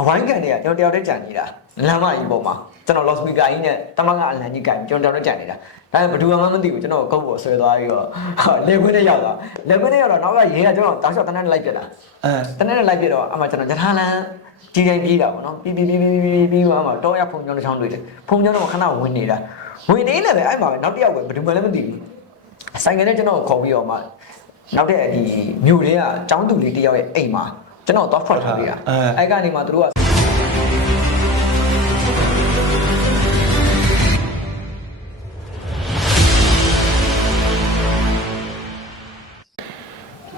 အဝိုင်းကန်တွေကကျွန်တော်တယောက်တည်းကြံနေတာလမ်းမကြီးပေါ်မှာကျွန်တော် lost speaker ကြီးနဲ့တမန်ကအလံကြီးကန်ကျွန်တော်တယောက်တည်းကြံနေတာဒါပေမဲ့ဘယ်သူမှမသိဘူးကျွန်တော်ကုတ်ပေါ်ဆွဲသွားပြီးတော့ဟာလေခွင်းနဲ့ရောက်သွားလေခွင်းနဲ့ရောက်တော့နောက်ကရေကကျွန်တော်တောက်လျှောက်တန်းတန်းလိုက်ပြစ်တာအဲတနေ့နဲ့လိုက်ပြတော့အမှကျွန်တော်ဂျထာလန်ကြီးတိုင်းပြေးတာပေါ့နော်ပြီးပြီးပြီးပြီးပြီးပြီးတော့အမှတော့ရဖုန်ကျောင်းတစ်ချောင်းတွေ့တယ်ဖုန်ကျောင်းတော့ခဏဝင်နေတာဝင်နေလည်းပဲအဲ့မှာပဲနောက်တစ်ယောက်ပဲဘယ်သူမှလည်းမသိဘူးဆိုင်ကနေကျွန်တော်ခေါ်ပြီးတော့မှနောက်တဲ့ဒီမြို့တွေကចောင်းသူလေးတစ်ယောက်ရဲ့အိမ်မှာ ကျွန်တော်တော့ဖွက်ထားပေးတာအဲ့ကနေမှသူတို့က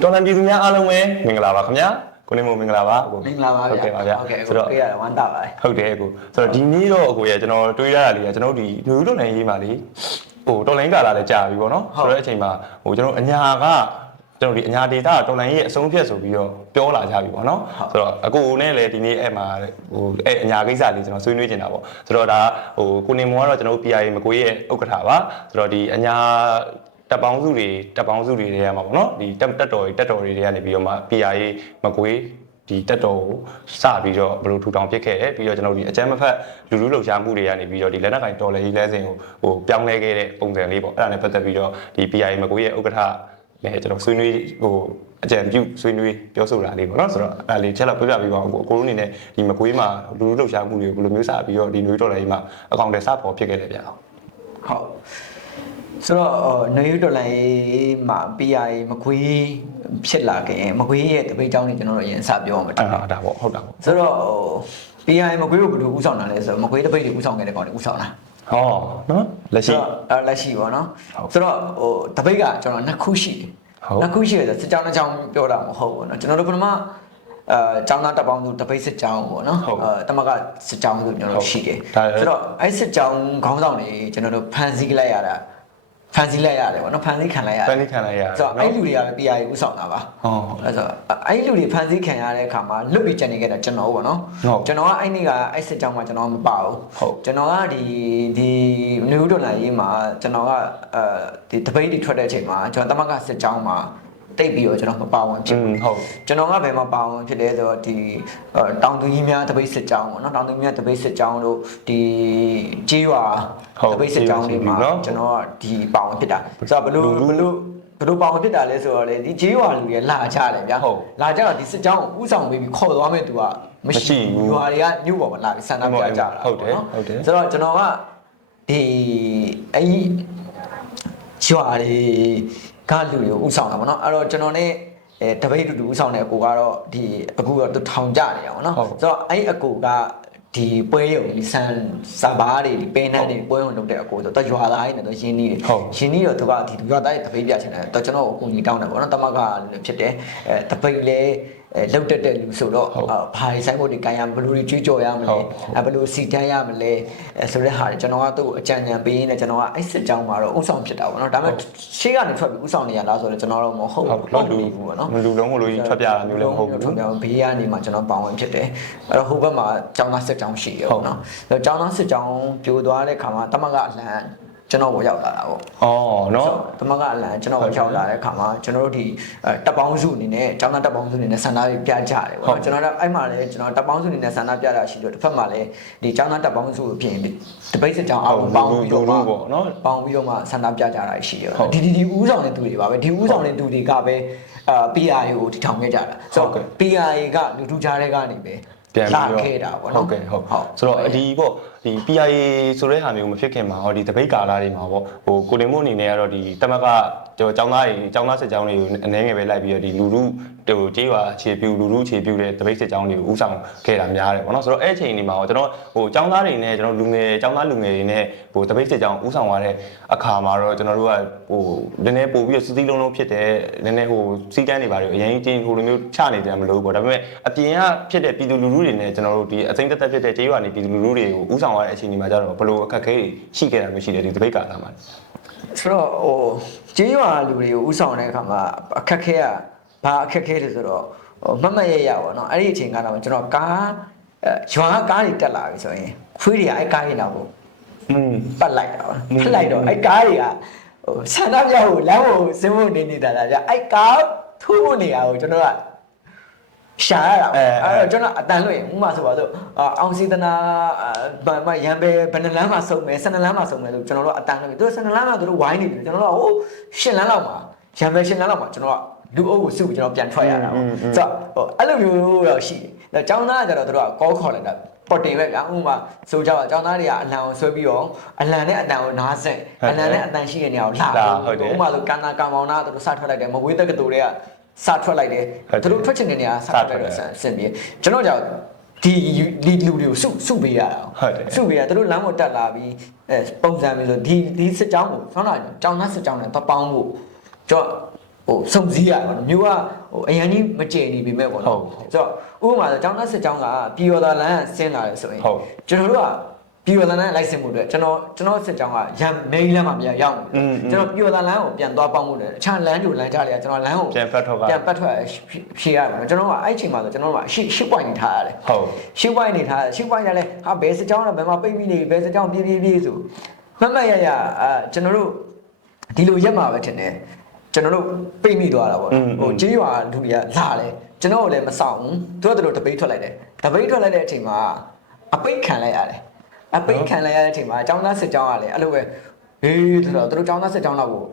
တော်လန်ပြည်သူများအားလုံးပဲမင်္ဂလာပါခင်ဗျာကိုနေမို့မင်္ဂလာပါကိုမင်္ဂလာပါဗျာဟုတ်ကဲ့ပါဗျာဟုတ်ကဲ့ဆိုတော့ပြေးရတာဝမ်းသာပါတယ်ဟုတ်တယ်ကိုဆိုတော့ဒီနေ့တော့ကိုရကျွန်တော်တွေးရတာလေးကကျွန်တော်တို့ဒီလူလူတော်လိုင်းရေးမှာလေဟိုတော်လိုင်းကာလာလည်းကြာပြီပေါ့နော်ဟုတ်ဆိုတော့အချိန်မှာဟိုကျွန်တော်အညာက ကျွန်တော်ဒီအညာဒေတာတော်လိုင်းရေးအဆုံးဖြတ်ဆိုပြီးတော့ပြောလာကြပြီပေါ့နော်ဆိုတော့အကိုနဲ့လည်းဒီနေ့အဲ့မှာဟိုအဲ့အညာကိစ္စလေးကျွန်တော်ဆွေးနွေးနေတာပေါ့ဆိုတော့ဒါဟိုကိုနေမောကတော့ကျွန်တော်တို့ PRA မကွေးရဲ့ဥက္ကဋ္ဌပါဆိုတော့ဒီအညာတပ်ပေါင်းစုတွေတပ်ပေါင်းစုတွေတွေကမှာပေါ့နော်ဒီတက်တက်တော်တွေတက်တော်တွေတွေကနေပြီးတော့မှ PRA မကွေးဒီတက်တော်ကိုစပြီးတော့ဘယ်လိုထူထောင်ဖြစ်ခဲ့တယ်ပြီးတော့ကျွန်တော်တို့ဒီအကြမ်းမဖက်လူလူလှုပ်ရှားမှုတွေကနေပြီးတော့ဒီလက်နက်ကင်တော်လေကြီးလဲစဉ်ကိုဟိုပြောင်းလဲခဲ့တဲ့ပုံစံလေးပေါ့အဲ့ဒါနဲ့ပတ်သက်ပြီးတော့ဒီ PRA မကွေးရဲ့ဥက္ကဋ္ဌ လည်းကျွန်တော်ဆွေးနွေးဟိုအကြံပြုဆွေးနွေးပြောဆိုတာလေးပေါ့နော်ဆိုတော့အဲ့ဒါလေးချက်တော့ပြပြပေးပါအောင်ကိုကိုရုံးအနေနဲ့ဒီမကွေးမှာလူလူလှုပ်ရှားမှုတွေကိုဘယ်လိုမျိုးစပြီးတော့ဒီနွေဒေါ်လာကြီးမှာအကောင့်တွေစပေါ်ဖြစ်ခဲ့တယ်ဗျာဟုတ်ဆိုတော့နွေဦးဒေါ်လာရေးမှာ PI မကွေးဖြစ်လာခဲ့မကွေးရဲ့တပိတ်ကြောင်းနေကျွန်တော်တို့အရင်စပြောအောင်မထင်ဘူးဒါပေါ့ဟုတ်တာပေါ့ဆိုတော့ PI မကွေးကိုဘယ်လိုဥဆောင်တာလဲဆိုတော့မကွေးတပိတ်တွေဥဆောင်ခဲ့တဲ့ကောင်တွေဥဆောင်တာ ဟောနော်လက်ရှိအဲ့လက်ရှိပေါ့နော်ဆိုတော့ဟိုတပိတ်ကကျွန်တော်နှစ်ခုရှိတယ်နှစ်ခုရှိတယ်ဆိုစစ်ကြောင်းတစ်ကြောင်းပြောတာမဟုတ်ဘူးနော်ကျွန်တော်တို့ပထမအဲကျောင်းသားတပ်ပေါင်းစုတပိတ်စစ်ကြောင်းပေါ့နော်အဲတမကစစ်ကြောင်းဆိုကျွန်တော်တို့ရှိတယ်ဆိုတော့အဲ့စစ်ကြောင်းခေါင်းဆောင်တွေကျွန်တော်တို့ဖန်ဆီးလိုက်ရတာ ဖန်ဆီးလိုက်ရတယ်ပေါ့နော်ဖန်ဆီးခံလိုက်ရတယ်ဖန်ဆီးခံလိုက်ရတယ်ဆိုတော့အဲ့လူတွေကပဲ PI ဥဆောင်တာပါဟောအဲ့ဆိုအဲ့လူတွေဖန်ဆီးခံရတဲ့အခါမှာလွတ်ပြီးကြံနေခဲ့တာကျွန်တော်ပေါ့နော်ဟုတ်ကျွန်တော်ကအဲ့နေ့ကအဲ့စစ်ကြောင်းမှာကျွန်တော်မပါဘူးဟုတ်ကျွန်တော်ကဒီဒီနယူးဒေါ်လာရေးမှာကျွန်တော်ကအဲဒီတပိတ်တွေထွက်တဲ့အချိန်မှာကျွန်တော်တမကစစ်ကြောင်းမှာ တိတ်ပြီးတော့ကျွန်တော်မပါဝင်ဖြစ်อืဘူးมဟုတ်ကျွန်တော်ကဘယ်မှာပါဝင်ဖြစ်လဲဆိုတော့ဒီအဲတောင်သူကြီးများတပိတ်စစ်ကြောင်းပေါ့နော်တောင်သူကြီးများတပိတ်စစ်ကြောင်းတို့ဒီကြေးရွာဟုတ်တပိတ်စစ်ကြောင်းတွေမှာကြေးရွာရှိပြီနော်ကျွန်တော်ကဒီပါဝင်ဖြစ်တာဆိုတော့ဘလို့လူဘလူလို့ဘလို့ပါဝင်ဖြစ်တာလဲဆိုတော့လေဒီကြေးရွာလူတွေလာကြတယ်ဗျာဟုတ်လာကြတော့ဒီစစ်ကြောင်းကိုဥဆောင်ပေးပြီးခေါ်သွားမဲ့သူကမမရှိရှိဘူးဘူးရွာတွေကညှို့ပေါ်မှာလာပြီးဆန္ဒပြကြတာဟုတ်တယ်ပေါ့နော်ဟုတ်တယ်ဆိုတော့ကျွန်တော်ကဒီအဲ့ဒီရွာတွေ ကလူတွေကိုဥဆောင်တာပေါ့နော်အဲ့တော့ကျွန်တော် ਨੇ အဲတပိတ်တူတူဥဆောင်တဲ့အကိုကတော့ဒီအခုတော့သူထောင်ကြနေအောင်နော်ဟုတ်ဆိုတော့အဲ့ဒီအကိုကဒီပွဲရုံဒီဆန်စာဘားတွေဒီပင်းနှန်းတွေပွဲရုံလုပ်တဲ့အကိုဆိုတော့ရွာသားတွေနဲ့တော့ရင်းနှီးတယ်ဟုတ်ရင်းနှီးတော့သူကဒီရွာသားတွေတပိတ်ပြချင်တယ်တော့ကျွန်တော်ကိုအကူကြီးတောင်းတယ်ပေါ့နော်တမကလည်းဖြစ်တယ်အဲတပိတ်လည်း အဲလောက်တက်တဲ့လူဆိုတော့ဟုတ်အာဘာတွေဆိုင်ဖို့ဒီကန်ရဘယ်လိုတွေကြွေးကြော်ရမဟုလဲတ်အဲဘယ်လိုစီတန်းရမလဲအဲဆိုတဲ့ဟာတွေကျွန်တော်ကသူ့ကိုအကြံဉာဏ်ပေးရင်းနဲ့ကျွန်တော်ကအဲ့စစ်ကြောင်းမှာတော့ဥဆောင်ဖြစ်တာပေါ့နော်ဒါပေမဲ့ရှေ့ကနေထွက်ပြီးဥဆောင်နေရလားဆိုတော့ကျွန်တော်တော့မဟုတ်ဟုတ်ဘူးတော့လူဘူးပေါ့နော်မလူလုံးကိုလူကြီးထွက်ပြတာမျိုးလည်းမဟုတ်ဘူးထွက်ပြအောင်ဘေးကနေမှကျွန်တော်ပါဝင်ဖြစ်တယ်အဲ့တော့ဟိုဘက်မှာကျောင်းသားစစ်ကြောင်းရှိရပေါ့နော်အဲ့တော့ကျောင်းသားစစ်ကြောင်းပြိုသွားတဲ့ခါမှာတမကအလန် ကျွန်တော်ကိုရောက်လာတာပေါ့အော်နော်တမကအလန်ကျွန်တော်ကိုရောက်လာတဲ့ခါမှာကျွန်တော်တို့ဒီအဲတပ်ပေါင်းစုအနေနဲ့ကျောင်းသားတပ်ပေါင်းစုအနေနဲ့ဆန္ဒပြပြကြတယ်ပေါ့နော်ကျွန်တော်တို့အဲ့မှာလည်းကျွန်တော်တပ်ပေါင်းစုအနေနဲ့ဆန္ဒပြတာရှိလို့တစ်ဖက်မှာလည်းဒီကျောင်းသားတပ်ပေါင်းစုအပြင်တပိတ်စစ်ကြောင်းအောင်ပေါင်းပြီးတော့မှပေါ့နော်ပေါင်းပြီးတော့မှဆန္ဒပြကြတာရှိတယ်ဟုတ်ဒီဒီဒီဦးဆောင်တဲ့သူတွေပါပဲဒီဦးဆောင်တဲ့သူတွေကပဲအာ PRA ကိုတည်ထောင်ခဲ့ကြတာဆိုဟုတ်ကဲ့တော့ PRA ကလူထုကြားထဲကနေပဲပြန်လာပြီးတော့ခဲ့တာပေါ့ဟုနော်တ်ကဲ့ဟုတ်ဟုတ်ဆိုတော့ဒီပေါ့ ဒီ PIA ဆိုတဲ့ဟာမျိုးမဖြစ်ခင်မှာဟောဒီတပိတ်ကာလာတွေမှာပေါ့ဟိုကိုတင်မို့အနေနဲ့ကတော့ဒီတမကကျောင်းသားတွေကျောင်းသားစစ်ကြောင်းတွေကိုအနေငယ်ပဲလိုက်ပြီးတော့ဒီလူလူ ဟိုကြေးရွာအခြေပြုလူလူအခြေပြုတဲ့တပိတ်စစ်ကြောင်းတွေကိုဥဆောင်ခဲ့တာများတယ်ပေါ့နော်ဆိုတော့အဲ့အချိန်ဒီမှာတော့ကျွန်တော်ဟိုကျောင်းသားတွေနဲ့ကျွန်တော်လူငယ်ကျောင်းသားလူငယ်တွေနဲ့ဟိုတပိတ်စစ်ကြောင်းဥဆောင်ရတဲ့အခါမှာတော့ကျွန်တော်တို့ကဟိုနည်းနည်းပို့ပြီးတော့စည်းစည်းလုံးလုံးဖြစ်တယ်နည်းနည်းဟိုစီးကန်းတွေပါတယ်အရင်ကြီးဟိုလိုမျိုးချနေတယ်မလို့ပေါ့ဒါပေမဲ့အပြင်ကဖြစ်တဲ့ပြည်သူလူထုတွေနဲ့ကျွန်တော်တို့ဒီအစိမ့်သက်သက်ဖြစ်တဲ့ကြေးရွာနေပြည်သူလူထုတွေကိုဥဆောင်ရတဲ့အချိန်ဒီမှာကျတော့ဘယ်လိုအခက်အခဲတွေရှိခဲ့တာမျိုးရှိတယ်ဒီတပိတ်ကာလာမှာဆိုတော့ဟိုကြေးရွာလူတွေကိုဥဆောင်တဲ့အခါမှာအခက်ခဲက ဘာအခက်ခဲလဲဆိုတော့ဟိုမတ်မတ်ရရပေါ့နော်အဲ့ဒီအချိန်ကတော့ကျွန်တော်ကားအဲရွာကကားတွေတက်လာပြီဆိုရင်ခွေးတွေကအဲ့ကားတွေတော့ကိုอืมပတ်လိုက်တာပေါ့ပတ်လိုက်တော့အဲ့ကားတွေကဟိုဆန္ဒပြဖို့လမ်းကိုစင်းဖို့နေနေတာလားဗျအဲ့ကားထိုးဖို့နေရကိုကျွန်တော်ကရှာရတာအဲအဲ့တော့ကျွန်တော်အတန်လွှင့်ဥပမာဆိုပါတော့အာအောင်စီတနာဗမရန်ပဲဘယ်နှလမ်းမှာစုံမယ်12လမ်းမှာစုံမယ်လို့ကျွန်တော်တို့အတန်လွှင့်ပြီသူ12လမ်းမှာသူတို့ဝိုင်းနေပြီကျွန်တော်တို့ကဟို10လမ်းလောက်မှာရန်ပဲ10လမ်းလောက်မှာကျွန်တော်က လူအုပ်ကိုစုပြီးကျွန်တော်ပြန်ထွက်ရတာပေါ့ဆိုတော့ဟိုအဲ့လိုမျိုးတော့ရှိတယ်။ကျောင်းသားကကြတော့သူတို့ကကောခေါ်လိုက်တာပေါ်တင်ပဲဗျာဥပမာဆိုကြပါကျောင်းသားတွေကအလံကိုဆွဲပြီးတော့အလံနဲ့အတန်ကိုနားဆက်အလံနဲ့အတန်ရှိတဲ့နေရာကိုလာဥပမာဆိုကန်နာကောင်မောင်နာသူတို့စထွက်လိုက်တယ်မဝေးတက်ကတူတွေကစထွက်လိုက်တယ်သူတို့ထွက်ချင်တဲ့နေရာစထွက်လိုက်တော့အဆင်ပြေကျွန်တော်ကြောင့်ဒီဒီလူတွေကိုစုစုပေးရတာဟုတ်တယ်စုပေးရသူတို့လမ်းပေါ်တက်လာပြီးအဲပုံစံမျိုးဆိုဒီဒီစစ်ကြောင်းကိုဆောင်းလာကြောင်းသားစစ်ကြောင်းနဲ့ပပေါင်းဖို့ကျွန်တော် ဟိုစုံစည်းရပါတော့မျိုးကဟိုအရန်ကြီးမကျေနေပြီမဲ့ပေါ့နော်ဆိုတော့ဥပမာဆိုကြောင်းသားစစ်ကြောင်းကပြည်တော်သာလမ်းဆင်းလာတယ်ဆိုရင်ဟုတ်ကျွန်တော်တို့ကပြည်တော်သာလမ်းလိုက်ဆင်းမှုအတွက်ကျွန်တော်ကျွန်တော်စစ်ကြောင်းကရန်မေးလမ်းမှာပြန်ရောက်อืมကျွန်တော်ပြည်တော်သာလမ်းကိုပြန်သွားပေါင်းမှုတယ်အခြားလမ်းကြိုလမ်းကြတွေကကျွန်တော်လမ်းကိုပြန်ဖတ်ထုတ်ကပြန်ပတ်ထွက်ဖြေရတယ်ကျွန်တော်ကအဲ့အချိန်မှာဆိုကျွန်တော်တို့ကရှစ်ရှစ် point နေထားရတယ်ဟုတ်ရှစ် point နေထားတယ်ရှစ် point ကလည်းဟာဘယ်စကြောင်းတော့ဘယ်မှာပိတ်ပြီးနေဘယ်စကြောင်းပြေးပြေးပြေးဆိုမှတ်မှတ်ရရအာကျွန်တော်တို့ဒီလိုရက်မှာပဲထင်တယ် ကျွန်တော်တို့ပိတ်မိသွားတာပေါ့နော်ဟိုကြေးရွာလူတွေကလာတယ်ကျွန်တော်တို့လည်းမဆောင်ဘူးသူတို့တို့တပိတ်ထွက်လိုက်တယ်တပိတ်ထွက်လိုက်တဲ့အချိန်မှာအပိတ်ခံလိုက်ရတယ်အပိတ်ခံလိုက်ရတဲ့အချိန်မှာအကြောင်းသားစစ်ကြောင်းကလည်းအဲ့လိုပဲဟေးသူတို့တို့အကြောင်းသားစစ်ကြောင်းတော့ကို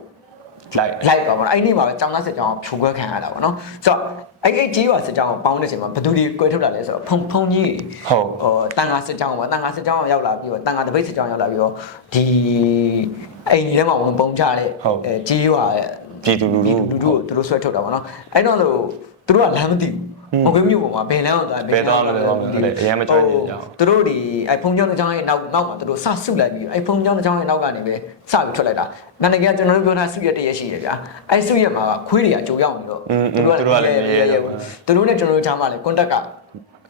လိုက်လိုက်ပါဘောနော်အဲ့ဒီမှာပဲចောင်းသားစစ်ကြောင်းဖြိုခွဲခံရတာပေါ့နော်ဆိုတော့အဲ့အဲ့ကြီးရွာစစ်ကြောင်းကိုပေါင်းတဲ့အချိန်မှာဘယ်သူတွေကွဲထုတ်လာလဲဆိုတော့ဖုံဖုံကြီးဟုတ်ဟိုတန်ခါစစ်ကြောင်းပေါ့တန်ခါစစ်ကြောင်းရောက်လာပြီးတော့တန်ခါတပိတ်စစ်ကြောင်းရောက်လာပြီးတော့ဒီအိမ်ကြီးထဲမှာဝင်ပုံချတဲ့အဲကြီးရွာရဲ့ ပြည်သူလူထုလူထုကိုသူတို့ဆွဲထုတ်တာပေါ့နော်အဲ့တော့သူသူတို့ကလမ်းမသိဘူးမကွေးမြို့ပေါ်မှာဘယ်လမ်းကိုသွားဘယ်သွားမလဲသွားမလဲအဲ့ဒါအရင်မကျွမ်းကျင်ကြအောင်သူတို့ဒီအဲ့ဖုံကျောင်းတစ်ကျောင်းရဲ့နောက်နောက်မှာသူတို့စဆုလိုက်ပြီးအဲ့ဖုံကျောင်းတစ်ကျောင်းရဲ့နောက်ကနေပဲစပြီးထွက်လိုက်တာနာနေကကျွန်တော်တို့ပြောတာဆုရက်တရက်ရှိရဗျာအဲ့ဆုရက်မှာကခွေးတွေကကြိုရောက်နေတော့อืมသူတို့ကလည်းမရဲဘူးသူတို့နဲ့ကျွန်တော်တို့ကြားမှာလည်း contact က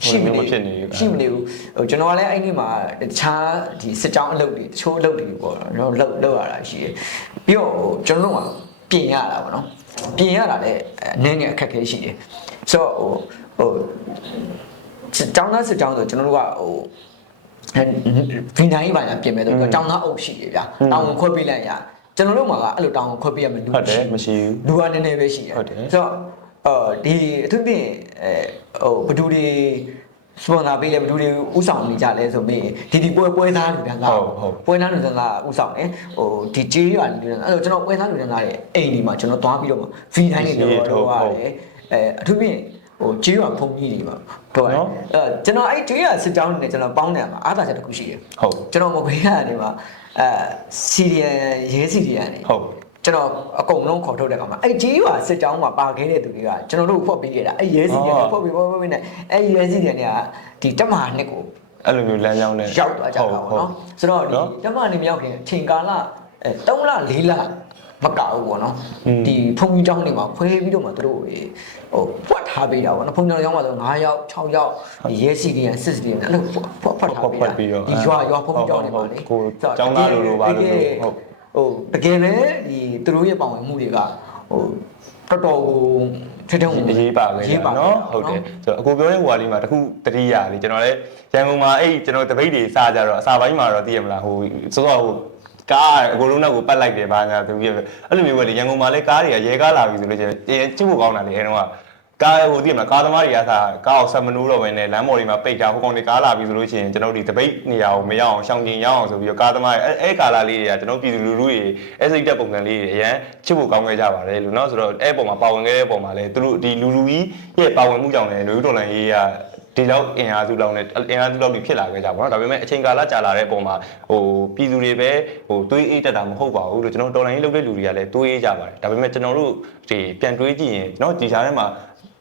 ရှိမနေမဖြစ်နေဘူးရှိမနေဘူးဟိုကျွန်တော်ကလည်းအဲ့ဒီမှာတခြားဒီစစ်ကြောင်းအလုပ်တွေတချို့အလုပ်တွေပေါ့နော်လုပ်လုပ်ရတာရှိတယ်ပြီးတော့ဟိုကျွန်တော်တို့က ပြင်ရတာပေါ့နော်ပြင်ရတာလည်းအနည်းငယ်အခက်အခဲရှိတယ်ဆိုတော့ဟိုဟိုစစ်တောင်းသားစစ်တောင်းဆိုကျွန်တော်တို့ကဟိုဗီနိုင်ပါညာပြင်မဲ့တော့တောင်းသားအုပ်ရှိတယ်ဗျာတောင်းဝင်ခွဲပေးလိုက်ရကျွန်တော်တို့မှာကအဲ့လိုတောင်းဝင်ခွဲပေးရမယ်လူဟုတ်တယ်မရှိဘူးလူကနည်းနည်းပဲရှိတယ်ဟုတ်တယ်ဆိုတော့အော်ဒီအထူးဖြင့်အဲဟိုဘဒူတွေ စပွန်ဆာပေးလဲဘဒူတွေဥဆောင်နေကြလဲဆိုပြီးဒီဒီပွဲပွဲသားလူတန်းသားဟုတ်ဟုတ်ပွဲသားလူတန်းသားဥဆောင်တယ်ဟိုဒီကြေးရွာလူတန်းသားအဲ့တော့ကျွန်တော်ပွဲသားလူတန်းသားရဲ့အိမ်ဒီမှာကျွန်တော်သွားပြီးတော့မှဗီနိုင်နေတော့တော့ရတယ်အဲအထူးဖြင့်ဟိုကြေးရွာဖုန်ကြီးတွေမှာတော့အဲကျွန်တော်အဲ့ကြေးရွာစစ်ကြောင်းနဲ့ကျွန်တော်ပေါင်းတယ်မှာအားသာချက်တစ်ခုရှိတယ်ဟုတ်ကျွန်တော်မခွေးကနေမှာအဲစီရီယန်ရဲစီရီယန်နေဟုတ် ကျွန်တော်အကုန်လုံးခေါ်ထုတ်တဲ့ကောင်မှာအဲ့ကြီးရွာစစ်ကြောင်းမှာပါခဲ့တဲ့သူတွေကကျွန်တော်တို့ဖွက်ပေးခဲ့တာအဲ့ရဲစီတွေဖွက်ပေးဖွက်ပေးနဲ့အဲ့ရဲစီတွေကဒီတက်မဟာနှစ်ကိုအဲ့လိုမျိုးလမ်းကြောင်းနဲ့ရောက်သွားကြတာပေါ့နော်ဆိုတော့ဒီတက်မဟာနှစ်မရောက်ခင်အချိန်ကာလအဲ3လ4လမကဘူးပေါ့နော်ဒီဖုန်ကြီးကျောင်းတွေမှာခွဲပြီးတော့မှသူတို့ဟိုဖွက်ထားပေးတာပေါ့နော်ဖုန်ကြီးကျောင်းမှာဆို9ယောက်6ယောက်ဒီရဲစီတွေစစ်တွေအဲ့လိုဖွက်ဖွက်ထားပေးတာဒီရွာရွာဖုန်ကြီးကျောင်းတွေမှာလေကိုကျောင်းသားလိုလိုပါလို့ဟုတ် ဟိုတကယ်ပဲဒီသူတို့ရဲ့ပါဝင်မှုတွေကဟိုတော်တော်ကိုထထုံ အရေးပါပဲ ရေးပါ เนาะဟုတ်တယ်ဆိုတော့အကိုပြောတဲ့ဟိုဟာလေးမှာတခုတတိယလေးကျွန်တော်လည်းရန်ကုန်မှာအဲ့ကျွန်တော်တပိတ်တွေစားကြတော့အစာပိုင်းမှာတော့သိရမလားဟိုစောစောဟိုကားအကိုလုံးနောက်ကိုပတ်လိုက်တယ်ဘာညာသူပြအဲ့လိုမျိုးပဲလေရန်ကုန်မှာလည်းကားတွေကရဲကားလာပြီဆိုလို့ကျရင်ကြည့်ဖို့ကောင်းတာလေအဲတော့ ကားဟိုသိရမလားကားသမားတွေကစားကားအောင်ဆက်မနိုးတော့ဘဲနဲ့လမ်းပေါ်တွေမှာပိတ်တာဟိုကောင်တွေကားလာပြီဆိုလို့ရှိရင်ကျွန်တော်ဒီတပိတ်နေရာကိုမရောက်အောင်ရှောင်ကျင်ရအောင်ဆိုပြီးတော့ကားသမားအဲအဲကာလာလေးတွေကကျွန်တော်ပြည်သူလူထုတွေအဲစိတ်တက်ပုံစံလေးတွေအရန်ချစ်ဖို့ကောင်းခဲ့ကြပါတယ်လို့เนาะဆိုတော့အဲပုံမှာပါဝင်ခဲ့တဲ့ပုံမှာလည်းသူတို့ဒီလူလူကြီးရဲ့ပါဝင်မှုကြောင့်လည်းလူတော်လန်ရေးက ဒီလောက်အင်အားစုလောက်နဲ့အင်အားစုလောက်ပြီးဖြစ်လာခဲ့ကြပါတော့ဒါပေမဲ့အချိန်ကာလကြာလာတဲ့အပေါ်မှာဟိုပြည်သူတွေပဲဟိုတွေးအေးတက်တာမဟုတ်ပါဘူးလို့ကျွန်တော်တော်လိုင်းရေးလုပ်တဲ့လူတွေကလည်းတွေးအေးကြပါတယ်ဒါပေမဲ့ကျွန်တော်တို့ဒီပြန်တွေးကြည့်ရင်เนาะဒီကြားထဲမှာ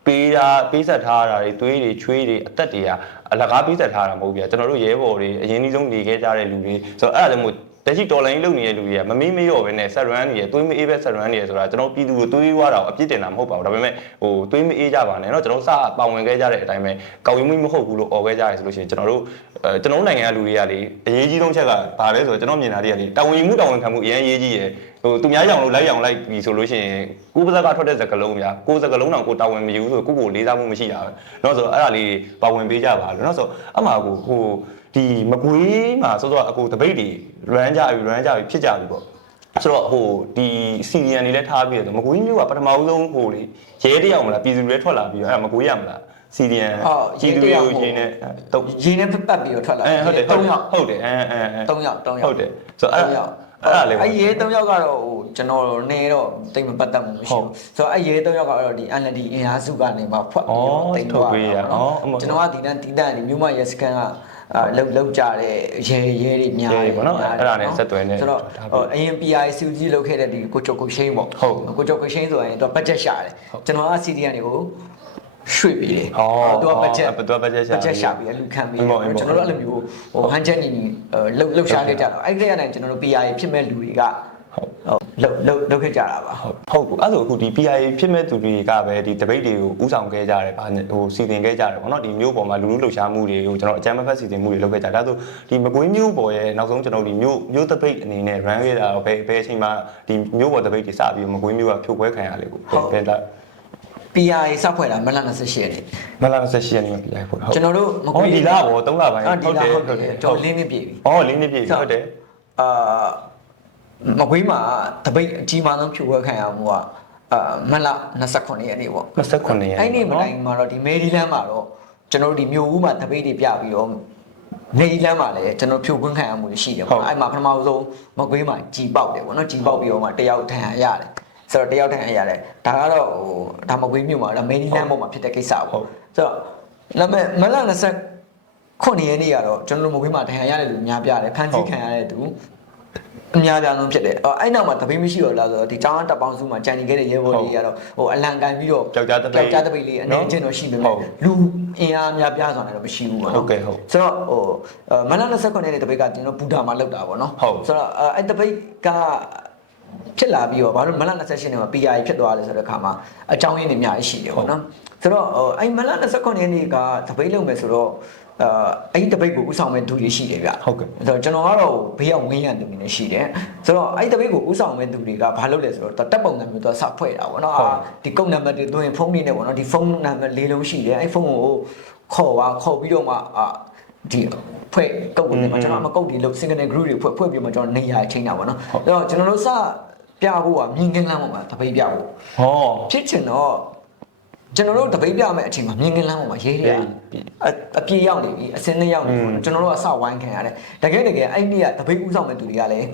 ပေးတာပေးဆက်ထားတာတွေတွေးတွေချွေးတွေအသက်တွေကအလကားပေးဆက်ထားတာမဟုတ်ဗျာကျွန်တော်တို့ရဲဘော်တွေအရင်ကြီးဆုံးနေခဲ့ကြတဲ့လူတွေဆိုတော့အဲ့ဒါလည်းမို့တက်ရှိတော်လိုင်းလုပ်နေတဲ့လူတွေကမမေးမေးတော့ဘဲနဲ့ဆက်ရန်နေရသွေးမအေးပဲဆက်ရန်နေရဆိုတာကျွန်တော်ပြည်သူကိုသွေးွားတာကိုအပြစ်တင်တာမဟုတ်ပါဘူးဒါပေမဲ့ဟိုသွေးမအေးကြပါနဲ့เนาะကျွန်တော်စပါဝင်ခဲ့ကြတဲ့အတိုင်းပဲကောင်းရင်မှုမဟုတ်ဘူးလို့អော်ခဲ့ကြရဆိုလို့ရှိရင်ကျွန်တော်တို့အဲကျွန်တော်နိုင်ငံကလူတွေကလေအရေးကြီးဆုံးချက်ကဘာလဲဆိုတော့ကျွန်တော်မြင်တာတွေကလေတာဝန်ယူမှုတာဝန်ခံမှုအရင်အရေးကြီးရယ် ဟိုသူများကြောင်လို့လိုက်အောင်လိုက်ပြီဆိုလို့ရှိရင်ကိုယ်ပါဇက်ကထွက်တဲ့စကလုံးများကိုယ်စကလုံးတော့ကိုတာဝန်မယူဆိုကိုကိုလေးစားမှုမရှိတာပဲเนาะဆိုတော့အဲ့ဒါလေးပါဝင်ပေးကြပါလို့เนาะဆိုတော့အမှကိုဟိုဒီမကွေးမှာစောစောအကိုတပိတ်တွေ run ကြပြီ run ကြပြီဖြစ်ကြပြီပေါ့ ဆိုတော့ဟိုဒီစီနီယံတွေလည်းထားပြီးတော့မကွေးမျိုးကပထမဦးဆုံးဟိုလေရဲတယောက်မလားပြည်သူတွေထွက်လာပြီးတော့အဲ့ဒါမကွေးရမလား CDN ဟုတ် ကြည်သူ ရေး တွေကို တစ်ယောက် ရင်းနဲ့တော့ ရင်းနဲ့ပတ်ပြီးတော့ထွက်လာ အဲဟုတ်တယ်ဟုတ် 3 တယ် ယောက် ဟုတ်တယ်အဲအဲအဲ 3ယောက်3ယောက် ဟုတ်တယ်ဆိုတော့အဲ့ 3ယောက် အဲ့ဒါလေးပေါ့အဲ့ရဲ3ယောက်ကတော့ဟိုကျွန်တော်နေတော့တိတ်မပတ်သက်မှုမရှိဘူးဆိုတော့အဲ့ရဲ3ယောက်ကတော့ဒီ NLD အင်အားစုကနေမှဖွက်ပြီးတော့တိတ်သွားတာနော်ကျွန်တော်ကဒီတန်းဒီတန်းဒီမြို့မရဲစကန်ကအာလောက်လောက်ကြတဲ့ရဲရဲတွေများရဲတွေပေါ့နော်အဲ့ဒါနဲ့ဆက်သွယ်နေဆိုတော့ထားပြီးဟိုအရင် PI စုကြီးလောက်ခဲ့တဲ့ဒီကိုချုပ်ကိုရှင်းပေါ့ဟုတ်ကိုချုပ်ကိုရှင်းဆိုရင်သူကဘတ်ဂျက်ရှာတယ်ကျွန်တော်က CDN တွေကို ရွှေ့ပြီးတယ်อ๋อသူကဘတ်ဂျက်သူက budget ရှာဘတ်ဂျက်ရှာပြီးအလူခံပြီးအမောအမောကျွန်တော်တို့အဲ့လိုမျိုးဟိုဟန်ချက်ညီညီလှုပ်လှုပ်ရှားခဲ့ကြတော့အဲ့ဒီကနေကျွန်တော်တို့ PI ဖြစ်မဲ့လူတွေကဟုတ်လှုပ်လှုပ်လှုပ်ခဲ့ကြတာပါဟုတ်ဟုတ်အဲ့ဆိုအခုဒီ PI ဖြစ်မဲ့သူတွေကပဲဒီ debate တွေကိုဥဆောင်ခဲ့ကြတယ်ဗာဟိုစီစဉ်ခဲ့ကြတယ်ပေါ့နော်ဒီမျိုးပေါ်မှာလူလူလှုပ်ရှားမှုတွေကိုကျွန်တော်အကြမ်းမဖက်စီစဉ်မှုတွေလုပ်ခဲ့ကြတယ်ဒါဆိုဒီမကွေးမျိုးပေါ်ရဲ့နောက်ဆုံးကျွန်တော်ဒီမျိုးမျိုး debate အနေနဲ့ run ခဲ့တာတော့ဘယ်ဘယ်အချိန်မှာဒီမျိုးပေါ် debate တွေစပြီးမကွေးမျိုးကဖြိုခွဲခံရလေကိုဘယ်လာ PI စဖွဲ့တာမလ28ရက်နေ့မလာ28ရက်နေ့မှာ PI ဖို့ဟုတ်ကျွန်တော်တို့မကွေးဒီလာဘော3လပိုင်းဟုတ်ဒီလားဟုတ်တယ်ကျွန်တော်လင်းနေပြီပြီအော်လင်းနေပြည့်ဟုတ်တယ်အာမကွေးမှာတပိတ်အကြီးမားဆုံးဖြိုခွဲခံရမှုကအာမလ29ရက်နေ့ပေါ့29ရက်အဲ့ဒီမတိုင်မှာတော့ဒီမေရီလန်းမှာတော့ကျွန်တော်တို့ဒီမြို့ဦးမှာတပိတ်တွေပြပြီးတော့နေလန်းမှာလည်းကျွန်တော်ဖြိုခွင်းခံရမှုရှိတယ်ပေါ့အဲ့မှာပထမဆုံးမကွေးမှာကြီးပေါက်တယ်ပေါ့နော်ကြီးပေါက်ပြီးတော့မှတယောက်ထန်ရတယ် ဆိုတော့တယောက်ထန်ရတယ်ဒါကတော့ဟိုဒါမကွေးမြို့မှာဒါမေရီလန်းပေါ်မှာဖြစ်တဲ့ကိစ္စပေါ့ဆိုတော့ဒါပေမဲ့မလ20ခုနှစ်ရက်နေ့ကတော့ကျွန်တော်တို့မကွေးမှာထန်ရတဲ့လူများပြတယ်ဖန်ဆီးခံရတဲ့သူအများပြားဆုံးဖြစ်တယ်အဲ့အဲ့နောက်မှာတပိတ်မရှိတော့လားဆိုတော့ဒီကျောင်းတပ်ပေါင်းစုမှာကြံနေခဲ့တဲ့ရဲဘော်တွေကတော့ဟိုအလံကန်ပြီးတော့ကြောက်ကြတပိတ်ကြောက်ကြတပိတ်လေးအနေချင်းတော့ရှိပေဟုမဲ့တ်လူအင်အားများပြားစွာနဲ့တော့မရှိဘူးပေါ့နော်ဟုတ်ကဲ့ဟုတ်ဆိုတော့ဟိုအဲမနက်29ရက်နေ့တပိတ်ကကျွန်တော်ဘူတာမှာလောက်တာပေါ့နော်ဟုတ်ဆိုတော့အဲအဲ့တပိတ်က ဖြစ်လာပြီးတော့ဘာလို့မနက်28ရက်နေ့မှာ PI ဖြစ်သွားလဲဆိုတဲ့အခါမှာအကြောင်းရင်းတွေအများကြီးရှိတယ်ပေါ့နော်ဆိုတော့ဟိုအဲ့မနက်29ရက်နေ့ကတပိတ်လုပ်မယ်ဆိုတော့အဲအဲ့ဒီတပိတ်ကိုဥဆောင်မဲ့သူတွေရှိတယ်ဗျဟုတ်ကဲ့ဆိုတော့ကျွန်တော်ကတော့ဘေးရောက်ဝင်းရံသူတွေလည်းရှိတယ်ဆိုတော့အဲ့ဒီတပိတ်ကိုဥဆောင်မဲ့သူတွေကဘာလုပ်လဲဆိုတော့တက်ပုံစံမျိုးတော့စဖွဲ့တာပေါ့နော်ဟုတ်အာဒီကုတ်နံပါတ်တွေသွင်းဖုန်းလေးနဲ့ပေါ့နော်ဒီဖုန်းနံပါတ်လေးလုံးရှိတယ်အဲ့ဖုန်းကိုခေါ်ပါခေါ်ပြီးတော့မှအာဒီ ဖွဲ့ကုတ်ကိုလည်းကျွန်တော်မကုတ်ဒီလို့ single group တွေဖွဲ့ဖွဲ့ပြီးမှကျွန်တော်နေရာချိန်တာပေါ့နော်အဲ့တော့ကျွန်တော်တို့စပြဖို့ကမြင်းကင်းလမ်းပေါ်မှာတပိတ်ပြဖို့ဟောဖြစ်ချင်တော့ ကျွန်တော်တို့တပိတ်ပြမဲ့အချိန်မှာမြင်းကင်းလမ်းပေါ်မှာရေးရတယ်အအပြေရောက်နေပြီအစင်းနဲ့ရောက်နေပြီပေါ့နော်ကျွန်တော်တို့ကစဝိုင်းခံရတယ်တကယ်တကယ်အဲ့ဒီကတပိတ်ဥဆောင်မဲ့သူတွေကလည်း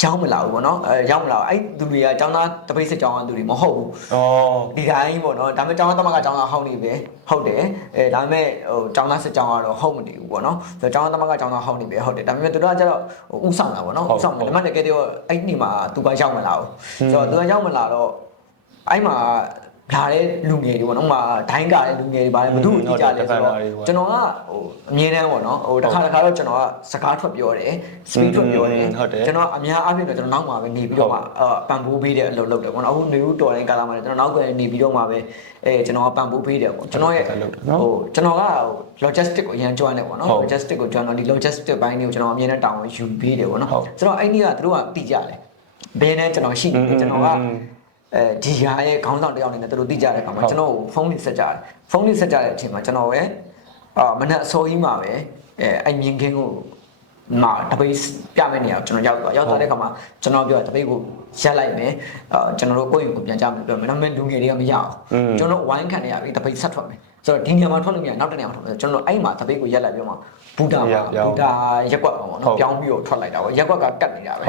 ရောက်မလာဘူးပေါ့နော်အဲရောက်မလာဘူးအဲ့သူတွေကចောင်းသားတပိတ်စစ်ចောင်းသားသူတွေမဟုတ်ဘူး အော် ဒီတိုင်းပေါ့နော်ဒါပေမဲ့ចောင်းသားတမကចောင်းသားဟောင်းနေပဲဟုတ်တယ်အဲဒါပေမဲ့ဟိုចောင်းသားစစ်ចောင်းကတော့ဟုတ်မတည်ဘူးပေါ့နော်ဆိုတော့ចောင်းသားတမကចောင်းသားဟောင်းနေပဲဟုတ်တယ်ဒါပေမဲ့သူတို့ကကျတော့ဟိုဥဆောင်တာပေါ့နော်ဥဆောင်တယ်ဒါပေမဲ့တကယ်တော့အဲ့ဒီမှာသူကရောက်မလာဘူးဆိုတော့သူကရောက်မလာတော့အဲ့မှာ လာတဲ့လူငယ်တွေပေါ့နော်ဥပမာဒိုင်းကတဲ့လူငယ်တွေပါလေဘသူ့ကိုကြည့်ကြလဲဆိုတော့ကျွန်တော်ကဟိုအမြဲတမ်းပေါ့နော်ဟိုတစ်ခါတစ်ခါတော့ကျွန်တော်ကစကားထွက်ပြောတယ် speed ထွက်ပြောတယ်ကျွန်တော်အများအားဖြင့်တော့ကျွန်တော်နောက်မှာပဲနေပြီးတော့မှအပန်ပိုးပေးတဲ့အလုပ်လုပ်တယ်ပေါ့နော်အခုနေဦးတော်တိုင်းကာလာမှာကျွန်တော်နောက်ကနေပြီးတော့မှပဲအဲကျွန်တော်ကပန်ပိုးပေးတယ်ပေါ့ကျွန်တော်ရဲ့ဟိုကျွန်တော်ကဟို logistic ကိုအရင်ကျွမ်းတယ်ပေါ့နော် logistic ကိုကျွမ်းတော့ဒီ logistic ဘိုင်းတွေကိုကျွန်တော်အမြဲတမ်းတောင်းယူပေးတယ်ပေါ့နော်ဆိုတော့အဲ့ဒီကသူတို့ကတိကြတယ်ဘယ်နဲ့ကျွန်တော်ရှိနေတယ်ကျွန်တော်က အဲဒီဟာရဲ့ခေါင်းဆောင်တယောက်အနေနဲ့သူတို့သိကြတဲ့အခါမှာကျွန်တော်ကိုဖုန်းလေးဆက်ကြတယ်ဖုန်းလေးဆက်ကြတဲ့အချိန်မှာကျွန်တော်ပဲအာမနက်အစောကြီးမှာပဲအဲအဲ့မြင်ခင်းကိုမှာတပိတ်ပြမယ့်နေရာကိုကျွန်တော်ရောက်သွားရောက်သွားတဲ့အခါမှာကျွန်တော်ပြောတပိတ်ကိုရက်လိုက်မယ်အာကျွန်တော်တို့ကိုယ့်ရင်ကိုပြန်ကြမယ်ပြောမယ်ဒါပေမဲ့လူငယ်တွေကမရအောင်ကျွန်တော်ဝိုင်းခံနေရပြီတပိတ်ဆက်ထွက်မယ်ဆိုတော့ဒီနေရာမှာထွက်လို့မရနောက်တစ်နေရာမှာထွက်မယ်ကျွန်တော်အဲ့မှာတပိတ်ကိုရက်လိုက်ပြောမှာဘူတာမှာဘူတာရက်ကွက်ပါပေါ့နော်ပြောင်းပြီးတော့ထွက်လိုက်တာပေါ့ရက်ကွက်ကကတ်နေတာပဲ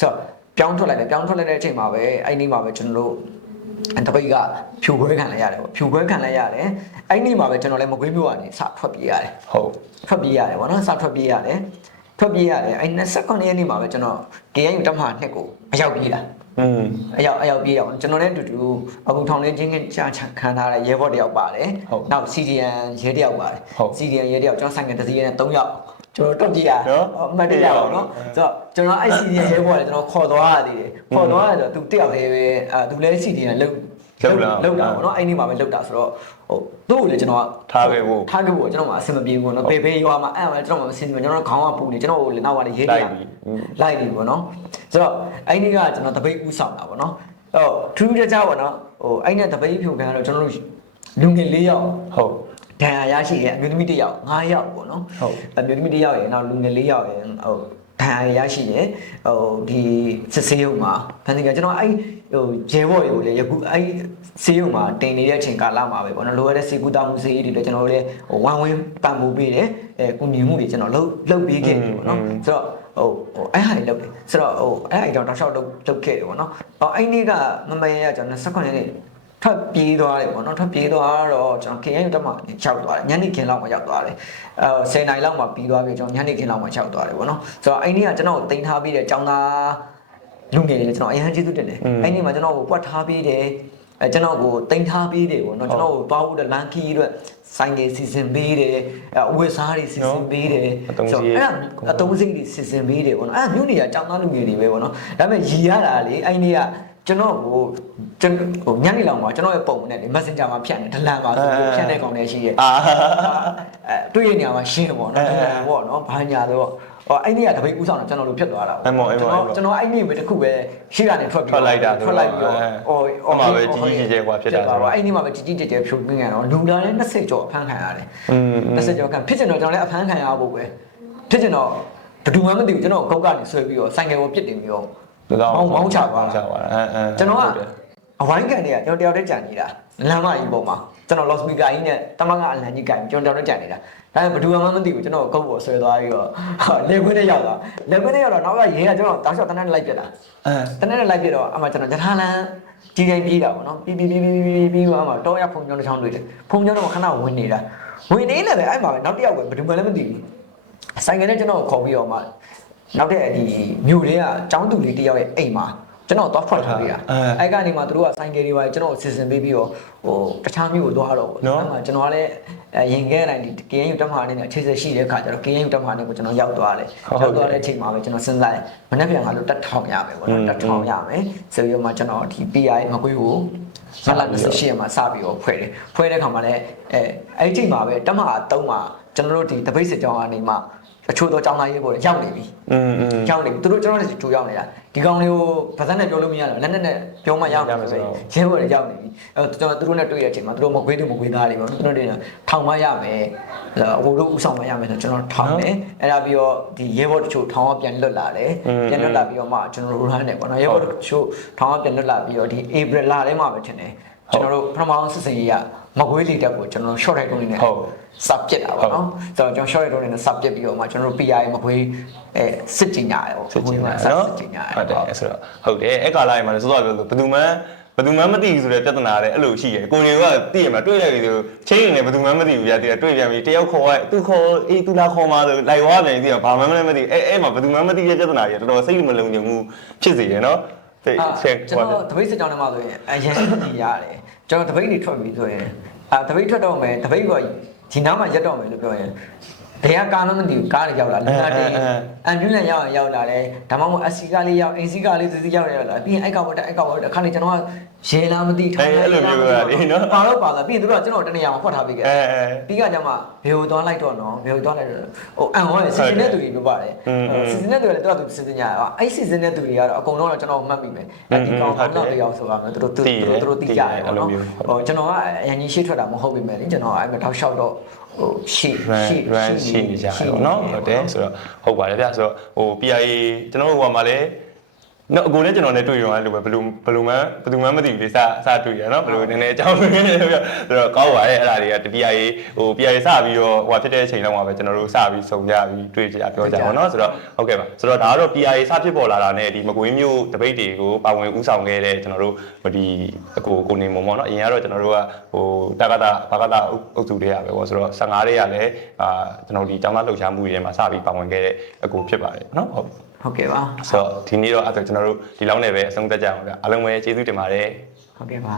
ဆိုတော့ ပြောင်းထွက်လိုက်တယ်ပြောင်းထွက်လိုက်တဲ့အချိန်မှာပဲအဲ့ဒီမှာပဲကျွန်တော်တို့တပိတ်ကဖြူခွဲခံလိုက်ရတယ်ပေါ့ဖြူခွဲခံလိုက်ရတယ်အဲ့ဒီမှာပဲကျွန်တော်လည်းမကွေးမျိုးကနေစထွက်ပြေးရတယ်ဟုတ်ထွက်ပြေးရတယ်ပေါ့နော်စထွက်ပြေးရတယ်ထွက်ပြေးရတယ်အဲ့29ရက်နေ့မှာပဲကျွန်တော် KNU တက်မဟာနှစ်ကိုအရောက်ပြေးတာอืมအရောက်အရောက်ပြေးတော့ကျွန်တော်လည်းအတူတူအခုထောင်ထဲချင်းချင်းချာချခံထားတဲ့ရဲဘော်တယောက်ပါတယ်နောက် CDN ရဲတယောက်ပါတယ် CDN ရဲတယောက်ကျွန်တော်ဆိုင်ငယ်တစ်စီးရဲနဲ့3ယောက် ကျွန်တော်တုတ်ကြည့်ရအမှတ်တရပါတော့ဆိုတော့ကျွန်တော်အဲ့ CDN ရဲဘော်လည်းကျွန်တော်ခေါ်သွားရသေးတယ်ခေါ်သွားရတော့သူတယောက်သေးပဲအဲသူလည်း CDN လောက်လောက်တာပေါ့နော်အဲ့ဒီမှာပဲလောက်တာဆိုတော့ဟိုသူ့ကိုလည်းကျွန်တော်ထားခဲ့ဖို့ထားခဲ့ဖို့ကျွန်တော်မှအဆင်မပြေဘူးပေါ့နော်ဘေဘေရွာမှာအဲ့မှာကျွန်တော်မှအဆင်မပြေကျွန်တော်ခေါင်းကပူနေကျွန်တော်ကိုလည်းနောက်ကလည်းရေးတယ်လိုက်ပြီပေါ့နော်ဆိုတော့အဲ့ဒီကကျွန်တော်တပိတ်ဥဆောင်တာပေါ့နော်အဲ့တော့ထူးထူးခြားခြားပေါ့နော်ဟိုအဲ့နဲ့တပိတ်ဖြုံခံရတော့ကျွန်တော်တို့လူငယ်၄ယောက်ဟုတ် ဒဏ်ရာရရှိတဲ့အမျိုးသမီးတစ်ယောက်9ယောက်ပေါ့နော်ဟုတ်အမျိုးသမီးတစ်ယောက်ရယ်နောက်လူငယ်၄ယောက်ရယ်ဟိုဒဏ်ရာရရှိရယ်ဟိုဒီစစ်ဆေးရုံမှာဖန်စီကကျွန်တော်အဲ့ဟိုဂျဲဘော်တွေကိုလည်းယခုအဲ့ဆေးရုံမှာတင်နေတဲ့အချိန်ကာလမှာပဲပေါ့နော်လိုရတဲ့စေကူတာမှုစေးတွေလည်းကျွန်တော်တို့လည်းဟိုဝမ်ဝင်းပံ့ပိုးပေးတယ်အဲကုညီမှုတွေကျွန်တော်လုပ်လုပ်ပေးခဲ့ပြီပေါ့နော်ဆိုတော့ဟိုဟိုအဲ့ဟာတွေလုပ်တယ်ဆိုတော့ဟိုအဲ့ဟာတွေတော့တောက်လျှောက်လုပ်လုပ်ခဲ့တယ်ပေါ့နော်ဟောအဲ့နေ့ကမမရရကျွန်တော်29ရက်နေ့ ထွက်ပြေးသွားတယ်ပေါ့နော်ထွက်ပြေးသွားတော့ကျွန်တော် KN တက်မှရောက်သွားတယ်ညနေခင်းလောက်မှရောက်သွားတယ်အဲ10နိုင်လောက်မှပြီးသွားပြီကျွန်တော်ညနေခင်းလောက်မှရောက်သွားတယ်ပေါ့နော်ဆိုတော့အဲ့နေ့ကကျွန်တော်တင်ထားပြီးတဲ့ចောင်းသားလူငယ်တွေကျွန်တော်အရင်ကျေးဇူးတင်တယ်အဲ့နေ့မှာကျွန်တော်ကိုပွက်ထားပြီးတယ်အဲကျွန်တော်ကိုတင်ထားပြီးတယ်ပေါ့နော်ကျွန်တော်ကိုသွားဖို့တဲ့လန်ကီအတွက်ဆိုင်ငယ်စီစဉ်ပေးတယ်အဲအဝတ်စားတွေစီစဉ်ပေးတယ်အဲ့ဒါအတုံးစိတ်တွေစီစဉ်ပေးတယ်ပေါ့နော်အဲ့မြို့နေကចောင်းသားလူငယ်တွေပဲပေါ့နော်ဒါပေမဲ့ရည်ရတာလေအဲ့နေ့က ကျွန်တော်ဟိုကျွန်ဟိုညနေလောက်မှာကျွန်တော်ရဲ့ပုံနဲ့လေ Messenger မှာဖြတ်နေဒလန်ပါဆိုပြီးဖြတ်တဲ့ကောင်တွေရှိရဲ့ အာ အဲတွေ့ရနေရမှာရှင်းပေါ့နော်ဒလန်ပေါ့နော်ဘာညာတော့ဟောအဲ့ဒီကတပိတ်ဥဆောင်တော့ကျွန်တော်တို့ဖြစ်သွားတာပေါ့ကျွန်တော်အဲ့ဒီပဲတစ်ခုပဲရှေ့ကနေထွက်ပြီးထွက်လိုက်ပြီးတော့ဟို အမှပဲကြီးကြီးကျယ်ကျယ်กว่าဖြစ်တာဆိုတော့ အဲ့ဒီမှာပဲကြီးကြီးကျယ်ကျယ်ဖြိုးပြင်းရတော့လူလာတဲ့20ကျော်အဖမ်းခံရတယ် อืม 20ကျော်ခံဖြစ်ချင်တော့ကျွန်တော်လည်းအဖမ်းခံရဖို့ပဲဖြစ်ချင်တော့ဘယ်သူမှမသိဘူးကျွန်တော်ကုတ်ကနေဆွဲပြီးတော့ဆိုင်ကယ်ကိုပြစ်တင်ပြီးတော့ မောင်းမောင်းချသွားတာချသွားတာအဲအဲကျွန်တော်ကအဝိုင်းကန်တွေကကျွန်တော်တယောက်တည်းကြံနေတာလမ်းမကြီးပေါ်မှာကျွန်တော် lost speaker ကြီးနဲ့တမန်ကအလံကြီးကန်ကျွန်တော်တယောက်တည်းကြံနေတာဒါပေမဲ့ဘယ်သူမှမသိဘူးကျွန်တော်ကုတ်ပေါ်ဆွဲသွားပြီးတော့ဟာလေခွင်းနဲ့ရောက်သွားလေခွင်းနဲ့ရောက်တော့နောက်ကရဲကကျွန်တော်တောက်လျှောက်တနက်နဲ့လိုက်ပြစ်လာအဲတနက်နဲ့လိုက်ပြစ်တော့အမှကျွန်တော်ဂျထာလန်ကြီးတိုင်းပြေးတာပေါ့နော်ပြီးပြီးပြီးပြီးပြီးပြီးတော့အမှတော့ရဖုန်ကျောင်းတစ်ချောင်းတွေ့တယ်ဖုန်ကျောင်းတော့ခဏဝင်နေတာဝင်နေလည်းပဲအဲ့မှာပဲနောက်တစ်ယောက်ပဲဘယ်သူမှလည်းမသိဘူးဆိုင်ကယ်နဲ့ကျွန်တော်ခေါ်ပြီးတော့မှ နောက်တဲ့ဒီမြို့တွေကကျောင်းသူလေးတစ်ယောက်ရဲ့အိမ်မှာကျွန်တော်တော့ဖွက်ထားပေးတာအဲ့ကနေမှသူတို့ကဆိုင်ကယ်တွေပါကျွန်တော်အစီအစဉ်ပေးပြီးတော့ဟိုတခြားမျိုးကိုသွားတော့ပေါ့အဲ့မှာကျွန်တော်ကလည်းရင်ခဲတိုင်းဒီ KNU တက်မှာနဲ့အခြေဆက်ရှိတဲ့အခါကျတော့ KNU တက်မှာနဲ့ကိုကျွန်တော်ရောက်သွားတယ်ရောက်သွားတဲ့အချိန်မှာပဲကျွန်တော်စဉ်းစားတယ်မနေ့ပြန်ကလို့တက်ထောင်ရမယ်ပေါ့နော်တက်ထောင်ရမယ်ဆိုပြီးတော့မှကျွန်တော်ဒီ PI မကွေးကိုဆလာ28ရက်မှာစပြီးတော့ဖွဲ့တယ်ဖွဲ့တဲ့ခါမှာလည်းအဲအဲ့ဒီချိန်မှာပဲတက်မှာ3မှာကျွန်တော်တို့ဒီတပိတ်စစ်ကြောင်းကနေမှ အချို့သောចောင်းသားရေးပေါ်ရောက်နေပြီ อืมอืม ကြောက်နေပြီသူတို့ကျွန်တော်တို့ကြိုရောက်နေတာဒီကောင်လေးကိုဗဇက်နဲ့ပြောလို့မရတော့လက်နဲ့နဲ့ပြောမှရမှာဆိုရင်ရဲဘော်တွေရောက်နေပြီအဲကျွန်တော်သူတို့နဲ့တွေ့ရတဲ့အချိန်မှာသူတို့မကွေးသူမကွေးသားတွေပေါ့သူတို့တွေထောင်မရမယ်အဝိုတို့ဥဆောင်မရမယ်ဆိုကျွန်တော်ထောင်တယ်အဲ့ဒါပြီးတော့ဒီရဲဘော်တချို့ထောင်ကပြန်လွတ်လာတယ်ပြန်လွတ်လာပြီးတော့မှကျွန်တော်တို့ရဟန်းတယ်ပေါ့နော်ရဲဘော်တချို့ထောင်ကပြန်လွတ်လာပြီးတော့ဒီ April လထဲမှာပဲထင်တယ်ကျွန်တော်တို့ပထမအောင်စစ်စင်ရေးက မကွေးလီတက်ကိုကျွန်တော် short ride တုံးနေတယ်ဟုတ်စပ်ပြစ်တာပေါ့နော်ဆိုတော့ကျွန်တော် short rate နဲ့စပ်ပြစ်ပြီးတော့မှကျွန်တော်တို့ PI မခွေးအဲစစ်ကြင်ညာရောစစ်ချင်တာစပ်နော်စစ်ကြင်ညာဟုတ်တယ်ဆိုတော့ဟုတ်တယ်အဲ့ကာလာရင်မှာစောစောပြောလို့ဘယ်သူမှဘယ်သူမှမသိဘူးဆိုတဲ့ပြဿနာလည်းအဲ့လိုရှိတယ်ကိုနေကသိရမှာတွေ့လိုက်ပြီဆိုချင်းနေဘယ်သူမှမသိဘူးဗျာတည်းတွေ့ပြန်ပြီတယောက်ခေါ်ရသူခေါ်အေးသူလာခေါ်မှာဆိုလိုက်ဝါပြန်ပြီးတော့ဘာမှမလည်းမသိအဲ့အဲ့မှာဘယ်သူမှမသိတဲ့ပြဿနာကြီးတော်တော်စိတ်မလုံခြုံမှုဖြစ်စေတယ်နော်သိအာဆက်ကျွန်ဟိုတော်တပိတ်စစ်ကြောင်းထဲမှာဆိုရင်အရင်ကြည့်ရတယ်ကျွန်တော်တပိတ်တွေထွက်ပြီးဆိုရင်အာ တပိတ်ထွက်တော့မယ်တပိတ်ကဒီနားမှာရက်တော့မယ်လို့ပြောရင် ဘယ်ကကားမှမသိဘူးကားတွေရောက်လာလူနာတွေအမ်ဘူလန်ရောက်ရောက်လာတယ်ဒါမှမဟုတ်အစီကားလေးရောက်အင်စီကားလေးစီစီရောက်ရောက်လာပြီးရင်အိုက်ကဝတ်အိုက်ကဝတ်အခါလေးကျွန်တော်ကရေလာမသိထားပါတော့ပါလာပြီးရင်သူတို့ကကျွန်တော်တနေရာမှာဖွက်ထားပေးခဲ့အဲအဲပြီးကကြမှာဘယ်ဟိုသွားလိုက်တော့နော်ဘယ်ဟိုသွားလိုက်တော့ဟိုအန်ဟောစီစဉ်တဲ့သူတွေပြောပါတယ်စီစဉ်တဲ့သူတွေလည်းတော့သူစီစဉ်ကြရအောင်အဲ့စီစဉ်တဲ့သူတွေကတော့အကုန်လုံးတော့ကျွန်တော်မှတ်မိမယ်အဲ့ဒီကောင်ကတော့တယောက်ဆိုပါမယ်သူတို့သူတို့သူတို့သိကြတယ်ပေါ့နော်ဟိုကျွန်တော်ကအရင်ကြီးရှေ့ထွက်တာမဟုတ်ပြီမဲ့လေကျွန်တော်အဲ့မှာထောက်လျှောက်တော့ ဟိုရှေ့ run run ရှိနေကြတယ်ပေါ့နော်ဟုတ်တယ်ဆိုတော့ဟုတ်ပါတယ်ဗျဆိုတော့ဟို PIA ကျွန်တော်တို့ဟိုမှာလည်း နော်အကိုနဲ့ကျွန်တော်နဲ့တွေ့ရုံကလို့ပဲဘယ်လိုဘယ်လိုမှဘယ်သူမှမသိဘူးလေစစတွေ့ရနော်ဘယ်လိုနည်းနည်းအကြောင်းရင်းနေပြဆိုတော့ကောင်းပါတယ်အဲ့ဒါတွေက PIA ဟို PIA စပြီးတော့ဟိုဖြစ်တဲ့အချိန်လောက်မှာပဲကျွန်တော်တို့စပြီးစုံကြပြီးတွေ့ကြပြောကြပါတော့နော်ဆိုတော့ဟုတ်ကဲ့ပါဆိုတော့ဒါကတော့ PIA စဖြစ်ပေါ်လာတာနဲ့ဒီမကွေးမျိုးတပိတ်တွေကိုပါဝင်ဥဆောင်ခဲ့တဲ့ကျွန်တော်တို့ဒီအကိုကိုနေမုံပေါ့နော်အရင်ကတော့ကျွန်တော်တို့ကဟိုတက္ကတာဘာကတာအုပ်စုတွေကပဲပေါ့ဆိုတော့15တွေကလည်းအာကျွန်တော်ဒီကျောင်းသားလှုပ်ရှားမှုတွေထဲမှာစပြီးပါဝင်ခဲ့တဲ့အကိုဖြစ်ပါတယ်နော်ဟုတ် ဟုတ်ကဲ့ပါဆိုတော့ဒီနေ့တော့အဲ့တော့ကျွန်တော်တို့ဒီလောက်နဲ့ပဲအဆုံးသတ်ကြအောင်ဗျအားလုံးပဲကျေးဇူးတင်ပါတယ်ဟုတ်ကဲ့ပါ